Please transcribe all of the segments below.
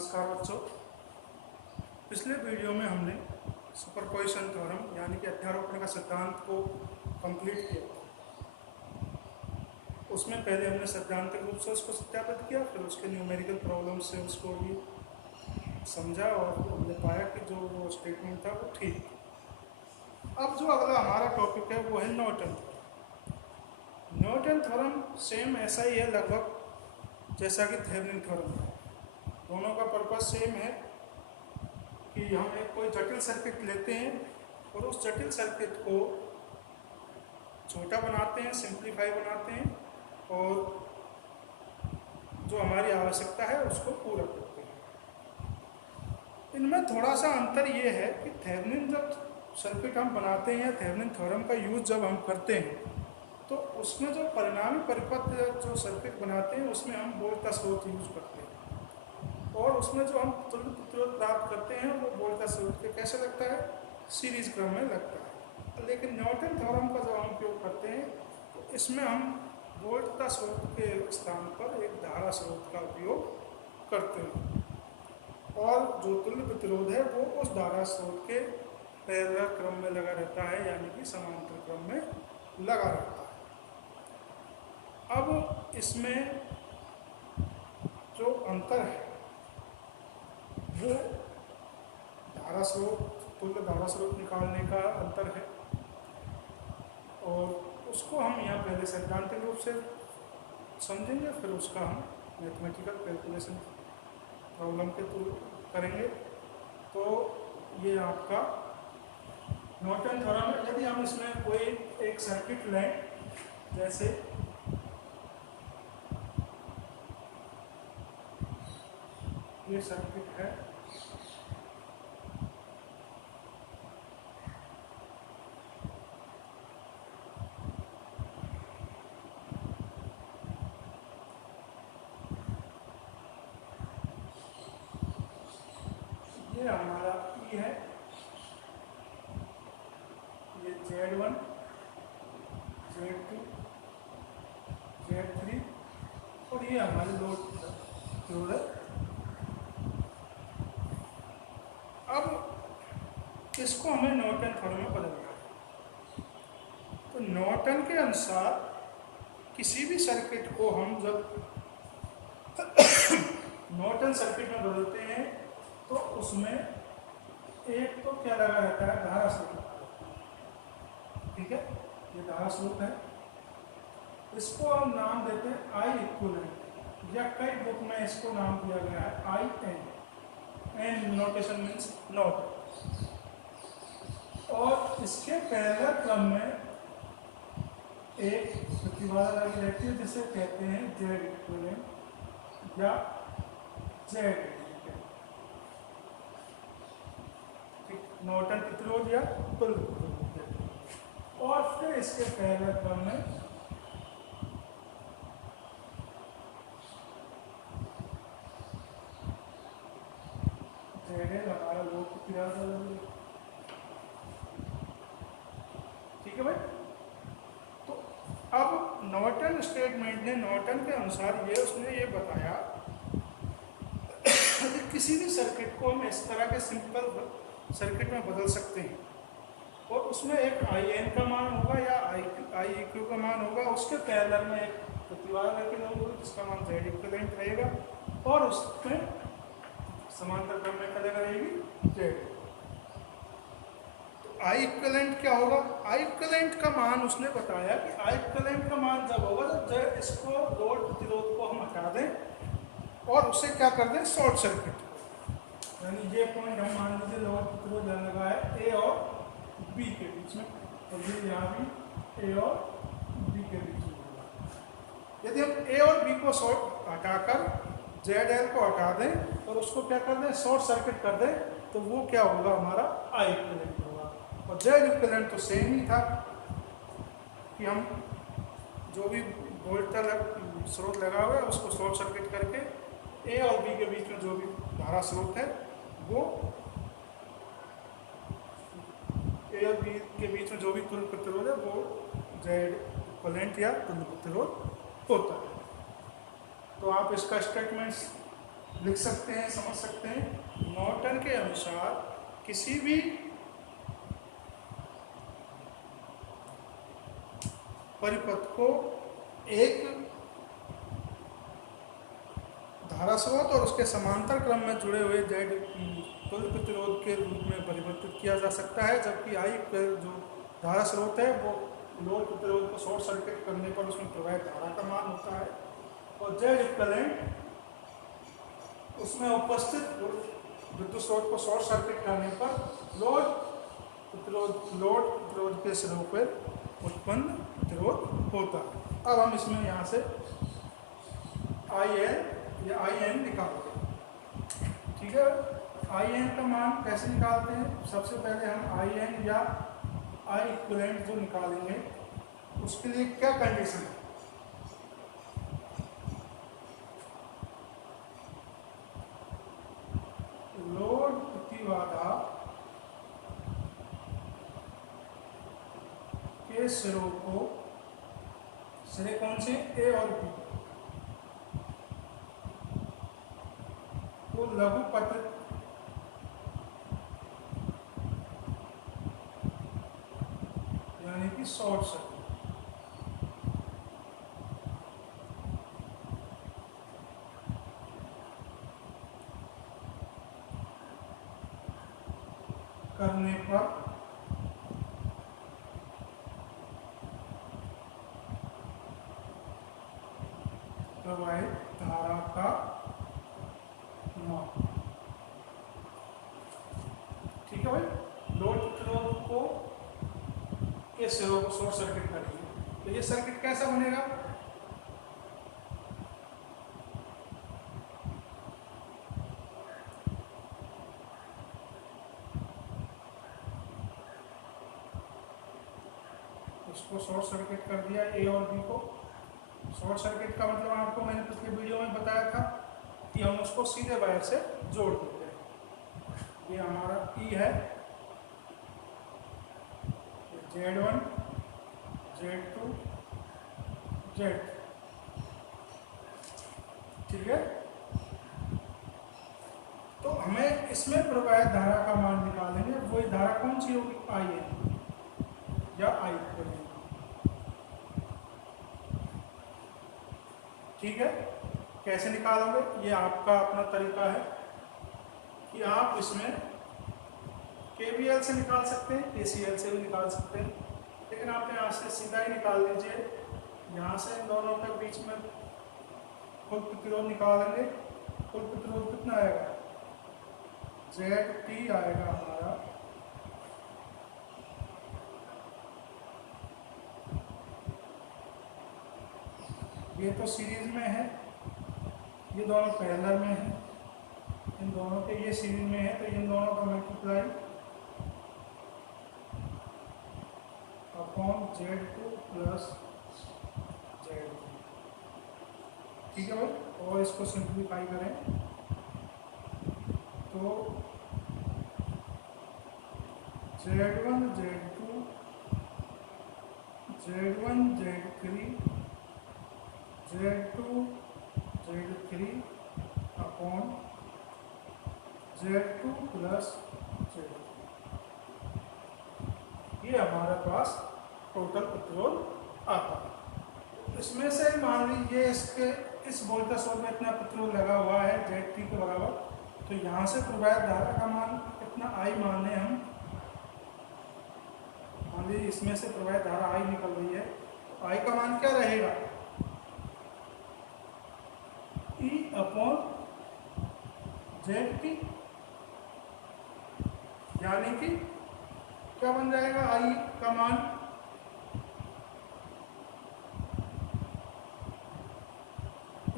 नमस्कार बच्चों। पिछले वीडियो में हमने सुपरपोजिशन थ्योरम यानी कि अध्यारोपण का सिद्धांत को कंप्लीट किया। उसमें पहले हमने सैद्धांतिक रूप से उसको सत्यापित किया, फिर उसके न्यूमेरिकल प्रॉब्लम से उसको भी समझा और हमने पाया कि जो वो स्टेटमेंट था वो ठीक। अब जो अगला हमारा टॉपिक है वो है Norton theorem. Norton theorem same ऐसा ही है लगभग जैसा कि थेवेनिन थ्योरम है। दोनों का पर्पस सेम है कि हम एक कोई जटिल सर्किट लेते हैं और उस जटिल सर्किट को छोटा बनाते हैं, सिंप्लीफाई बनाते हैं और जो हमारी आवश्यकता है उसको पूरा करते हैं। इनमें थोड़ा सा अंतर ये है कि थेवेनिन जब सर्किट हम बनाते हैं या थेवेनिन थ्योरम का यूज जब हम करते हैं तो उसमें जो परिणामी परिपथ जो सर्किट बनाते हैं उसमें हम वोल्ट का स्रोत यूज करते हैं और उसमें जो हम तुल्य प्रतिरोध प्राप्त करते हैं वो वोल्ट का स्रोत के कैसे लगता है, सीरीज क्रम में लगता है। लेकिन नॉर्टन थ्योरम का जब हम उपयोग करते हैं तो इसमें हम वोल्ट का स्रोत के स्थान पर एक धारा स्रोत का उपयोग करते हैं और जो तुल्य प्रतिरोध है वो उस धारा स्रोत के पैरेलल क्रम में लगा रहता है यानी कि समांतर क्रम में लगा रहता है। अब इसमें जो अंतर है वो धारा स्रोत, तुल्य धारा स्रोत निकालने का अंतर है और उसको हम यहाँ पहले सैद्धांतिक रूप से समझेंगे, फिर उसका हम मैथमेटिकल कैलकुलेशन प्रॉब्लम के थ्रू करेंगे। तो ये आपका नॉर्टन थ्योरम है। यदि हम इसमें कोई एक सर्किट लें, जैसे ये सर्किट है, ये हमारा ई है, ये Z1, Z2, Z3 और ये हमारे लोड है। अब इसको हमें नॉर्टन थ्योरम में बदलना है। तो नॉर्टन के अनुसार किसी भी सर्किट को हम जब नॉर्टन सर्किट में बदलते हैं तो उसमें एक तो क्या लगा रहता है, धारा स्रोत। ठीक है, ये धारा स्रोत है, इसको हम नाम देते हैं आई इक्विवेलेंट या कई बुक में इसको नाम दिया गया है I N. N notation means not. और इसके पैरेलल क्रम में एक प्रतिबाधा लगी रहती है जिसे कहते हैं जेड इक्विवेलेंट या जेड नॉर्टन प्रतिरोध या तुल्य प्रतिरोध। और फिर इसके पैरेलल क्रम में जेड हमारा लोड प्रतिबाधा लगी। ठीक है भाई। तो अब नॉर्टन स्टेटमेंट ने, नॉर्टन के अनुसार ये उसने ये बताया कि किसी भी सर्किट को हम इस तरह के सिंपल सर्किट में बदल सकते हैं और उसमें एक आई एन का मान होगा या आई क्यू का मान होगा, उसके पैरेलल में एक प्रतिबाधा रखी होगी जिसका मान जेड इक्विवेलेंट रहेगा और उसमें समांतर क्रम में क्या लगा रहेगी, जेड। तो आई इक्विवेलेंट क्या होगा, आई इक्विवेलेंट का मान उसने बताया कि आई इक्विवेलेंट का मान जब होगा जब इसको लोड प्रतिरोध को हम हटा दें और उसे क्या कर दें, शॉर्ट सर्किट। यानी ये पॉइंट हम मान लीजिए लोड प्रतिरोध लगा है ए और बी के बीच में, और ये यहाँ भी ए और बी के बीच में होगा। यदि हम ए और बी को शॉर्ट हटाकर जेड एल को हटा दें और उसको क्या कर दें, शॉर्ट सर्किट कर दें, तो वो क्या होगा, हमारा आई इक्विवेलेंट होगा। और जेड इक्विवेलेंट तो सेम ही था कि हम जो भी वोल्ट का स्रोत लगा हुआ है उसको शॉर्ट सर्किट करके ए और बी के बीच में जो भी धारा स्रोत है वो ए और बी के बीच में जो भी तुल्य प्रतिरोध है वो जेड इक्विवेलेंट या तुल्य प्रतिरोध होता है। तो आप इसका स्टेटमेंट्स लिख सकते हैं, समझ सकते हैं। नॉर्टन के अनुसार किसी भी परिपथ को एक धारा स्रोत और उसके समांतर क्रम में जुड़े हुए जेड तुल्य प्रतिरोध के रूप में परिवर्तित किया जा सकता है, जबकि आई जो धारा स्रोत है वो लोड प्रतिरोध को शॉर्ट सर्किट करने पर उसमें प्रवाहित धारा का मान होता है, और जेड इक्विवेलेंट उसमें उपस्थित विद्युत स्रोत को शॉर्ट सर्किट करने पर लोड प्रतिरोध के सिरों पर उत्पन्न प्रतिरोध होता है। अब हम इसमें यहाँ से आई एन या आई एन निकालते हैं। ठीक है, आई एन का मान कैसे निकालते हैं? सबसे पहले हम आई एन या आई इक्विवेलेंट जो निकालेंगे उसके लिए क्या कंडीशन है? लोड प्रतिबाधा के सिरों को, सिरे कौन से? ए और बी को लघुपत्रित यानी कि शॉर्ट सर्किट करने पर प्रवाहित धारा का मान। ठीक है भाई, लोड प्रतिरोध को के सिरों को शॉर्ट सर्किट करेंगे तो ये सर्किट कैसा बनेगा? उसको शॉर्ट सर्किट कर दिया ए और बी को। शॉर्ट सर्किट का मतलब आपको मैंने पिछले वीडियो में बताया था कि हम उसको सीधे वायर से जोड़ देते हैं। ये हमारा ई है, Z1, Z2, Z। ठीक है, तो हमें इसमें प्रवाहित धारा का मान निकालेंगे। वही धारा कौन सी होगी? आई एन या आई इक्विवेलेंट। ठीक है, कैसे निकालोगे? ये आपका अपना तरीका है कि आप इसमें KVL से निकाल सकते हैं, KCL से भी निकाल सकते हैं, लेकिन आप यहाँ से सीधा ही निकाल लीजिए। यहाँ से इन दोनों के बीच में कुल प्रतिरोध निकालेंगे। कुल प्रतिरोध कितना आएगा? ZT आएगा हमारा, ये तो सीरीज में है, ये दोनों पैरेलल में है, इन दोनों के ये सीरीज में है, तो इन दोनों का multiply upon Z2 plus Z3। ठीक है भाई, और इसको सिंप्लीफाई करें तो Z1 Z2 Z1 Z3 Z2 Z3 upon Z2 plus Z3, ये हमारे पास टोटल प्रतिरोध आता है। इसमें से मान लीजिए इसके इस वोल्टेज स्रोत में इतना प्रतिरोध लगा हुआ है ZT के बराबर, तो यहाँ से प्रवाहित धारा का मान कितना आई माने हम? मान लीजिए इसमें से प्रवाहित धारा आई निकल रही है, तो आई का मान क्या रहेगा? E अपॉन ZT, यानी कि क्या बन जाएगा आई का मान?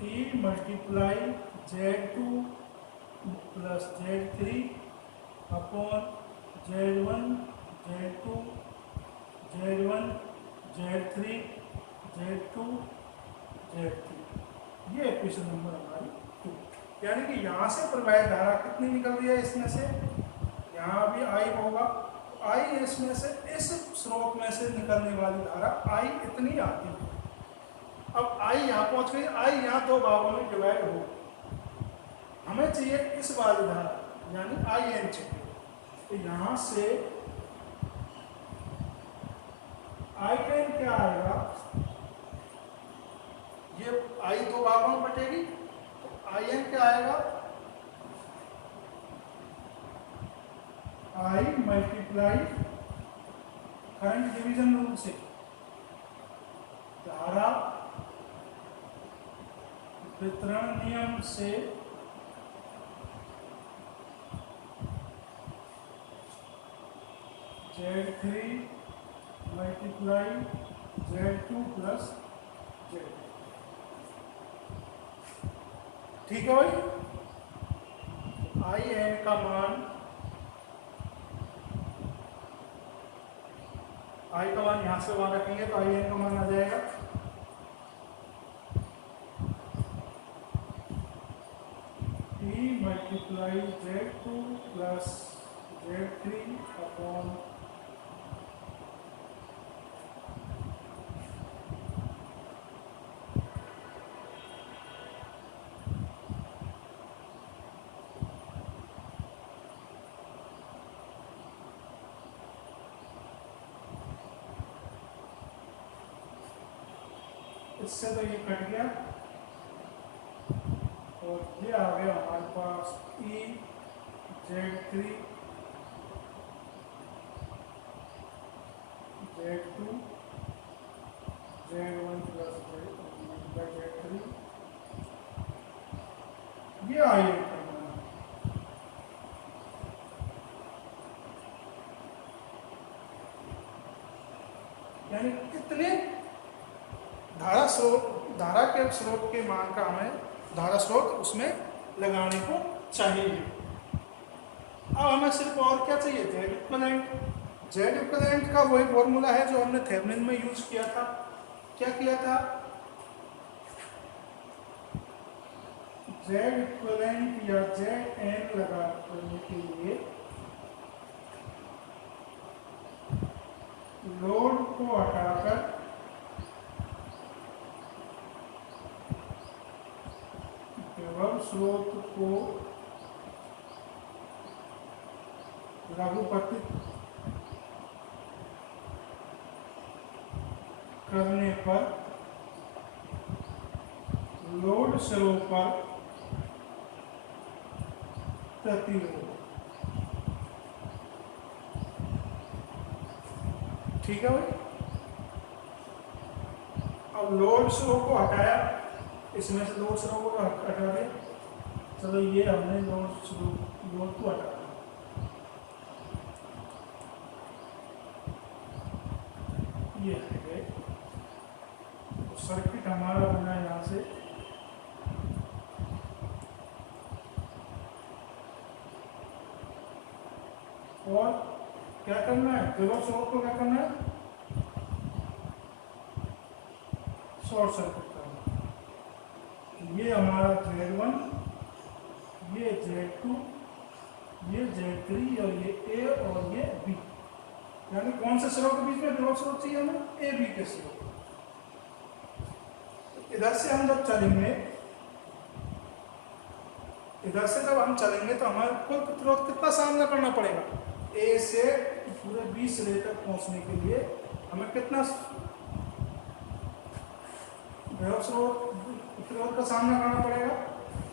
E multiply Z2 plus Z3 upon Z1 Z2 Z1 Z3 Z2 Z3, ये इक्वेशन नंबर हमारी 2। यानी कि यहाँ से प्रवाहित धारा कितनी निकल रही है? इसमें से यहाँ भी आई होगा, आई इसमें से इस स्रोत में से निकलने वाली धारा आई इतनी आती है। अब आई यहाँ पहुँच गई, आई यहाँ दो भागों में डिवाइड हो, हमें चाहिए इस वाली धारा यानी आई एन चाहिए। तो यहाँ से आई एन क्या आएगा, ये आई दो भागों में बटेगी, तो आई एन क्या आएगा, आई मल्टीप्लाई करंट डिवीजन रूल से धारा वितरण नियम से Z3 multiply Z2 plus Z। ठीक है भाई। आई एन का मान, आई का मान यहां से वहां रखेंगे तो आई एन का मान आ जाएगा E multiply Z2 plus Z3 upon इससे तो ये कट गया और ये आ गया हमारे पास E Z3 Z2 Z1 plus Z3, ये आई एन का मान। यानी कितने धारा के स्रोत के मान का हमें धारा स्रोत उसमें लगाने को चाहिए। अब हमें सिर्फ और क्या चाहिए, जेड इक्विवेलेंट। जेड इक्विवेलेंट का वही फॉर्मूला है जो हमने थेवेनिन में यूज किया था। क्या किया था, जेड इक्विवेलेंट या जेड एन लगा करने के लिए लोड को हटाकर विभव स्रोत को लघुपतित करने पर लोड सेलों पर प्रतिरोध। ठीक है भाई। अब लोड स्लो को हटाया, इसमें से लोड स्लो को हटा दिया। चलो ये हमने लोड को हटा दिया। ये है तो सर्किट हमारा बना यहाँ से। और क्या करना है, विभव स्रोत को क्या करना है, शॉर्ट सर्किट करना। ये हमारा Z1, ये Z2, ये Z3 और ये A और ये B। यानी कौन से स्रोत के बीच में विभव स्रोत चाहिए हमें, A B के स्रोत। इधर से हम जब चलेंगे, इधर से जब हम चलेंगे तो हमारे को प्रतिरोध कितना सामना करना पड़ेगा, A से पूरे B सिरे तक पहुंचने के लिए हमें कितना विभव स्रोत प्रतिरोध का सामना करना पड़ेगा।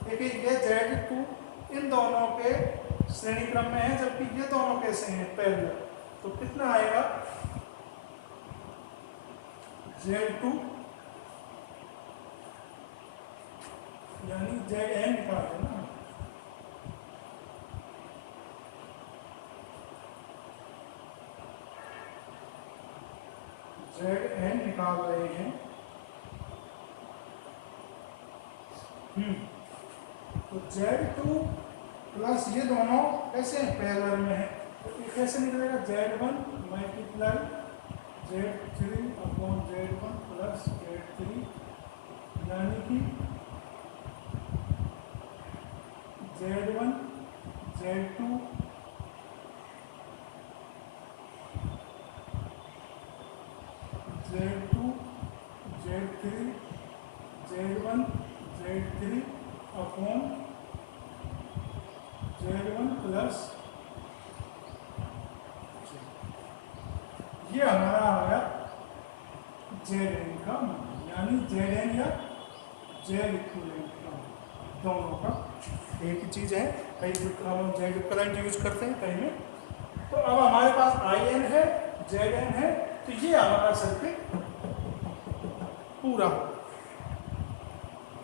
देखिए ये Z2 इन दोनों के श्रेणी क्रम में है, जबकि ये दोनों कैसे हैं, पैरेलल। तो कितना आएगा, Z2 यानी Zn निकाल देना। Zn निकाल रहे हैं। तो Z2 प्लस ये दोनों कैसे हैं, पैरेलल में है। तो ये कैसे निकलेगा, Z1 multiply Z3 upon Z1 plus Z3, यानी कि Z1 Z2 Z2 Z3 Z1 Z3 upon Z1 plus ये हमारा आ गया Zn का मान, यानी Zn या Z इक्विवेलेंट का मान, दोनों का एक ही चीज़ है। कई हम Z इक्विवेलेंट यूज करते हैं कहीं में। तो अब हमारे पास In है, Zn है, तो ये हमारा सर्किट पूरा हो।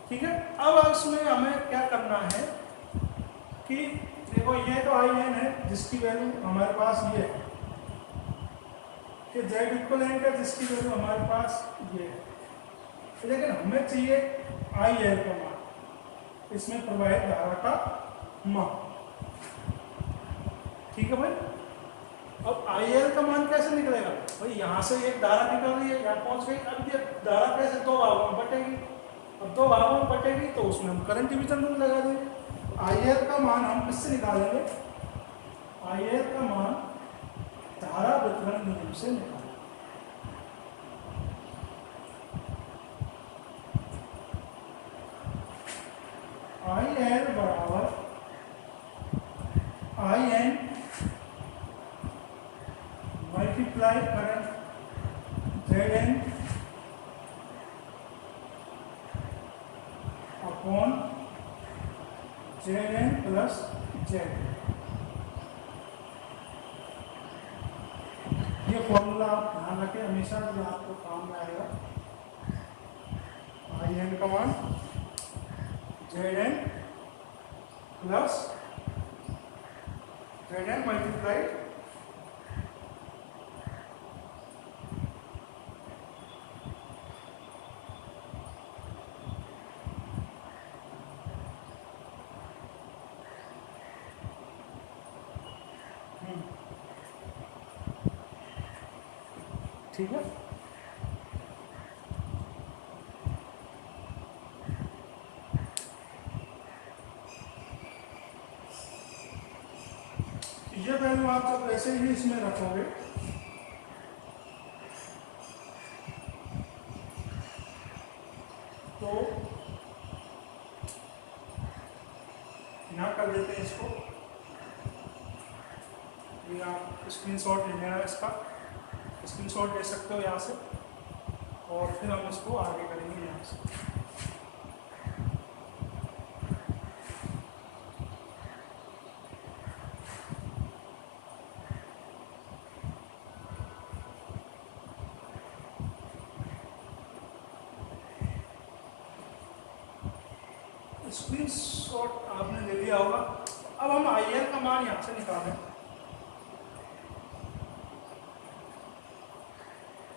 ठीक है, अब इसमें हमें क्या करना है कि देखो ये तो In है जिसकी वैल्यू हमारे पास ये है, कि Z इक्विवेलेंट है जिसकी वैल्यू हमारे पास ये है, लेकिन हमें चाहिए IL का मान, इसमें प्रवाहित धारा का मान। ठीक है भाई, अब IL का मान कैसे निकलेगा भाई? यहाँ से एक धारा निकल रही है, यहाँ पहुंच गई, अब ये धारा कैसे दो भागों में बटेगी, अब दो भागों में बटेगी तो उसमें हम करंट डिवीजन रूल लगा देंगे। IL का मान हम किससे निकालेंगे? IL का मान धारा वितरण नियम से निकालेंगे। IL बराबर IN multiply current Zn upon Zn plus Z। ये फॉर्मूला आप ध्यान रखें हमेशा, जो आपको काम में आएगा। IN का मान Zn प्लस Zn मल्टीप्लाई ठीक है। ये वैल्यू आप जब ऐसे ही इसमें रखोगे तो यहाँ कर देते हैं इसको, ये आप स्क्रीनशॉट ले लेना, इसका स्क्रीनशॉट ले सकते हो यहाँ से, और फिर हम इसको आगे करेंगे यहाँ से। स्क्रीनशॉट आपने ले लिया होगा। अब हम IL का मान यहाँ से निकालें।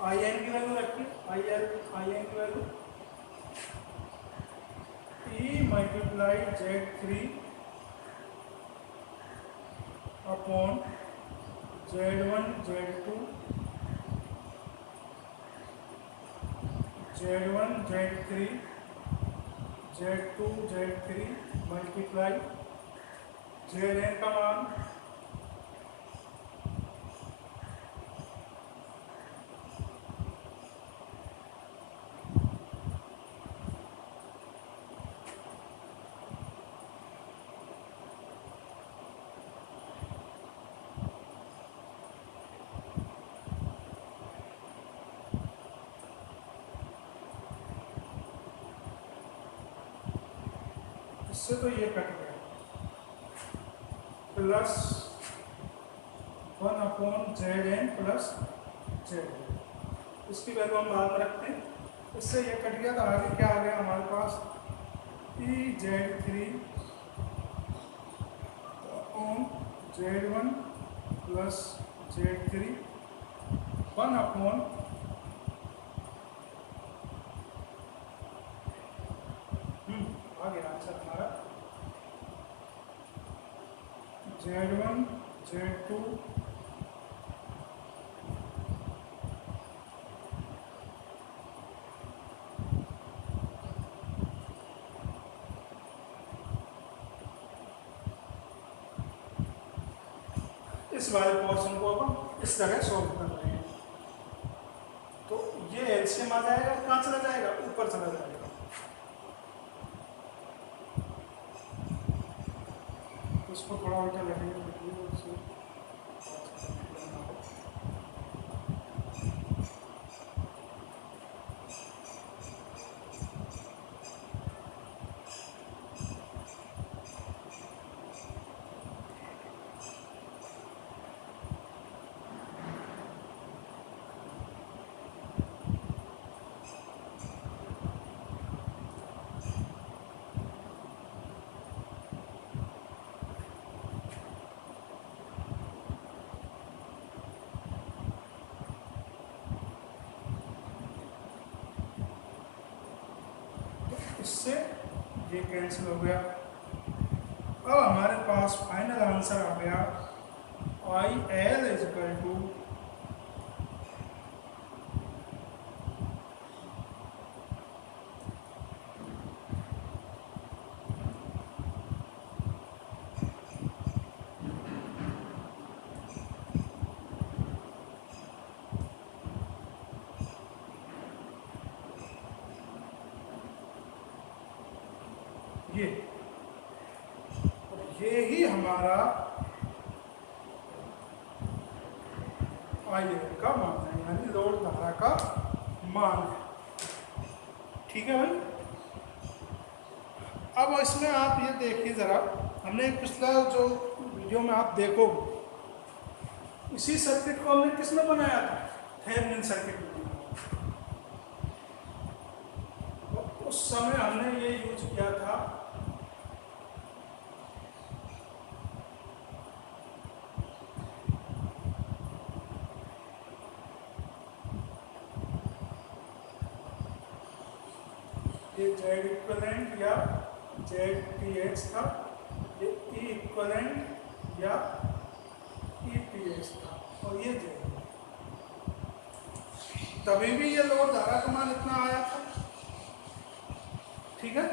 IN की वैल्यू रखी, IN की value E multiply Z3 upon Z1 Z2 Z1 Z3 Z2 Z3 multiply Zn का मान इससे तो ये कट गया, plus 1 upon Zn plus Z, इसकी वैल्यू हम बाद में रखते हैं। इससे ये कट गया तो आगे क्या आ गया हमारे पास, EZ3 upon Z1 plus Z3 1 upon answer हमारा Z1 Z2 इस वाले पोर्शन को अपन इस तरह सॉल्व कर रहे हैं। तो ये एलसीएम आ जाएगा, कहाँ चला जाएगा, ऊपर चला जाएगा। उसको थोड़ा उल्टा लगेगा, देखिए उससे इससे ये कैंसिल हो गया। अब हमारे पास फाइनल आंसर आ गया I L is equal to ये ही हमारा आई एल का मान है, यानी लोड धारा का मान है। ठीक है भाई। अब इसमें आप ये देखिए ज़रा, हमने पिछला जो वीडियो में आप देखो, इसी सर्किट को हमने किस में बनाया था, थेवेनिन सर्किट में। उस समय हमने ये यूज किया था ये जेड इक्विवेलेंट या जेड टी एच था, ये ई इक्विवेलेंट या ई टी एच था, और ये जेड। तभी भी ये लोड धारा का मान इतना आया था। ठीक है,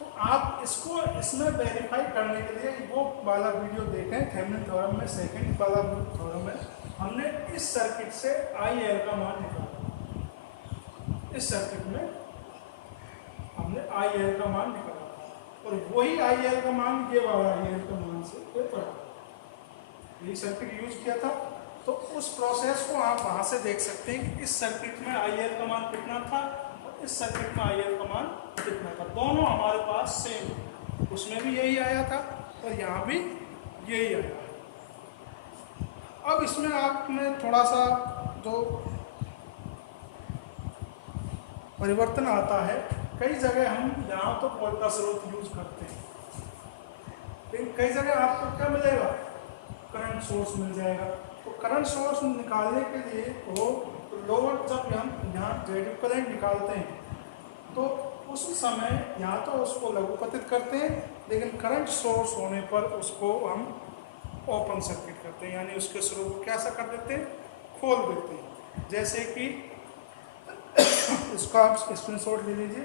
तो आप इसको इसमें वेरीफाई करने के लिए वो वाला वीडियो देखें, थेवेनिन थ्योरम में सेकंड वाला थ्योरम में हमने इस सर्किट से आई एल का मान निकाला। इस सर्किट में हमने आई एल का मान निकाला और वही आई एल का मान ये वाला आई एल का मान से बराबर, यही सर्किट यूज किया था। तो उस प्रोसेस को आप वहां से देख सकते हैं कि इस सर्किट में आई एल का मान कितना था और इस सर्किट में आई एल का मान कितना था। दोनों हमारे पास सेम, उसमें भी यही आया था और यहाँ भी यही आया। अब इसमें आपने थोड़ा सा जो परिवर्तन आता है, कई जगह हम यहाँ तो वोल्टा स्रोत यूज करते हैं, लेकिन कई जगह आपको क्या मिलेगा, करंट सोर्स मिल जाएगा। तो करंट सोर्स निकालने के लिए वो लोड, जब हम यहाँ जेड इक्विवेलेंट निकालते हैं तो उस समय यहाँ तो उसको लघुपतित करते हैं, लेकिन करंट सोर्स होने पर उसको हम ओपन सर्किट करते हैं, यानी उसके स्रोत को कैसा कर देते हैं, खोल देते हैं। जैसे कि इसका आप स्क्रीनशॉट ले लीजिए,